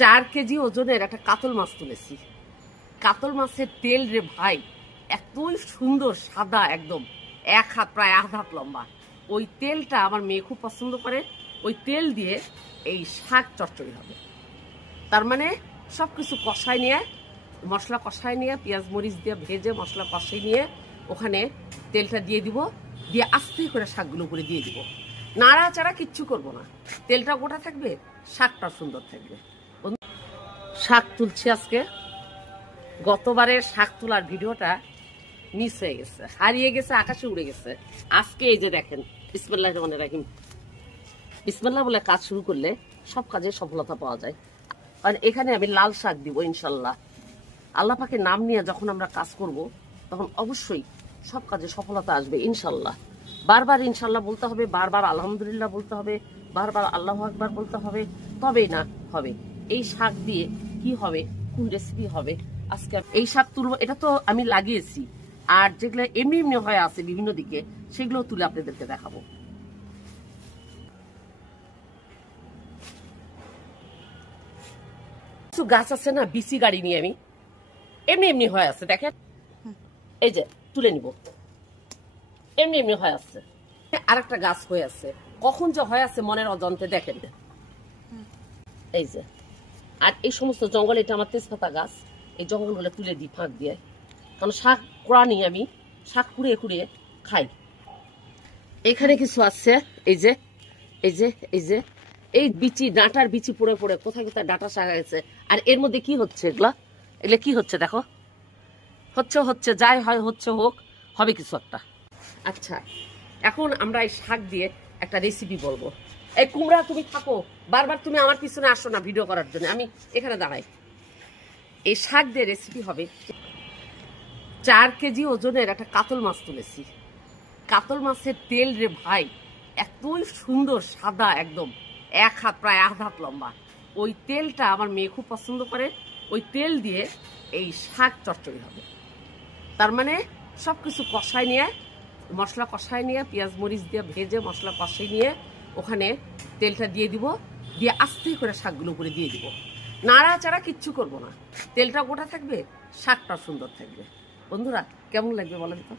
4 KG ওজনের একটা কাতল মাছ তুলেছি। কাতল মাছের তেল রে ভাই এতই সুন্দর, সাদা একদম, এক হাত প্রায় আধ হাত লম্বা। ওই তেলটা আমার মেয়ে খুব পছন্দ করে। ওই তেল দিয়ে এই শাক চচ্চড়ি হবে। তার মানে সবকিছু কষায় নিয়ে, মশলা কষায় নিয়ে, পেঁয়াজ মরিচ দিয়ে ভেজে মশলা কষাই নিয়ে ওখানে তেলটা দিয়ে দিব, দিয়ে আস্তে করে শাকগুলো উপরে দিয়ে দিব। নাড়াচাড়া কিচ্ছু করব না, তেলটা গোটা থাকবে, শাকটা সুন্দর থাকবে। শাক তুলছি আজকে। গতবারের শাক তোলার ভিডিওটা মিস হয়ে গেছে, হারিয়ে গেছে, আকাশে উড়ে গেছে। আজকে এই যে দেখেন, বিসমিল্লাহির রহমানির রহিম, বিসমিল্লাহ বলে কাজ শুরু করলে সব কাজে সফলতা পাওয়া যায়। আর এখানে আমি লাল শাক দিব ইনশাল্লাহ। আল্লাহ পাকের নাম নিয়ে যখন আমরা কাজ করব তখন অবশ্যই সব কাজে সফলতা আসবে ইনশাল্লাহ। বারবার ইনশাল্লাহ বলতে হবে, বারবার আলহামদুলিল্লাহ বলতে হবে, বারবার আল্লাহু আকবার বলতে হবে, তবেই না হবে। এই শাক দিয়ে কি হবে, কোন রেসিপি হবে, আজকে এই শাক তুলবো। এটা তো আমি লাগিয়েছি, আর যেগুলো এমনি এমনি হয়ে আছে বিভিন্ন দিকে, সেগুলো তুলে আপনাদেরকে দেখাবো। কিছু গাছ আছে না, বিসি গাড়ি নিয়ে আমি এমনি এমনি হয়ে আছে, দেখেন এই যে তুলে নিব, এমনি এমনি হয়ে আছে। আর একটা গাছ হয়ে আছে, কখন যে হয়ে আছে মনের অজান্তে, দেখেন এই যে। আর এই সমস্ত জঙ্গল, এটা আমার তেজপাতা গাছ, এই জঙ্গলগুলো তুলে দিই ফাঁক দিয়ে, কারণ শাক কোড়া নিই আমি, শাক কুড়িয়ে কুড়িয়ে খাই। এখানে কিছু আছে, এই যে এই যে এই যে এই বিচি, ডাঁটার বিচি পড়ে পড়ে কোথায় কোথায় ডাঁটা শাক গেছে। আর এর মধ্যে কি হচ্ছে, এগুলা এগুলো কি হচ্ছে দেখো, হচ্ছে যাই হয়, হচ্ছে হোক, হবে কিছু একটা। আচ্ছা, এখন আমরা এই শাক দিয়ে একটা রেসিপি বলবো। এই কুমড়া তুমি থাকো, বারবার তুমি আমার পিছনে আসো না ভিডিও করার জন্য, আমি এখানে দাঁড়াই। এই শাক দিয়ে রেসিপি হবে। 4 কেজি ওজনের একটা কাতল মাছ তুলেছি। কাতল মাছের তেল রে ভাই এতই সুন্দর, সাদা একদম, এক হাত প্রায় আধ হাত লম্বা। ওই তেলটা আমার মেয়ে খুব পছন্দ করে। ওই তেল দিয়ে এই শাক চচ্চড়ি হবে। তার মানে সবকিছু কষায় নিয়ে, মশলা কষায় নিয়ে, পেঁয়াজ মরিচ দিয়ে ভেজে মশলা কষাই নিয়ে ওখানে তেলটা দিয়ে দিব, দিয়ে আস্তে করে শাকগুলো উপরে দিয়ে দিব। নাড়াচাড়া কিচ্ছু করব না, তেলটা গোটা থাকবে, শাকটা সুন্দর থাকবে। বন্ধুরা কেমন লাগবে বলেন তো?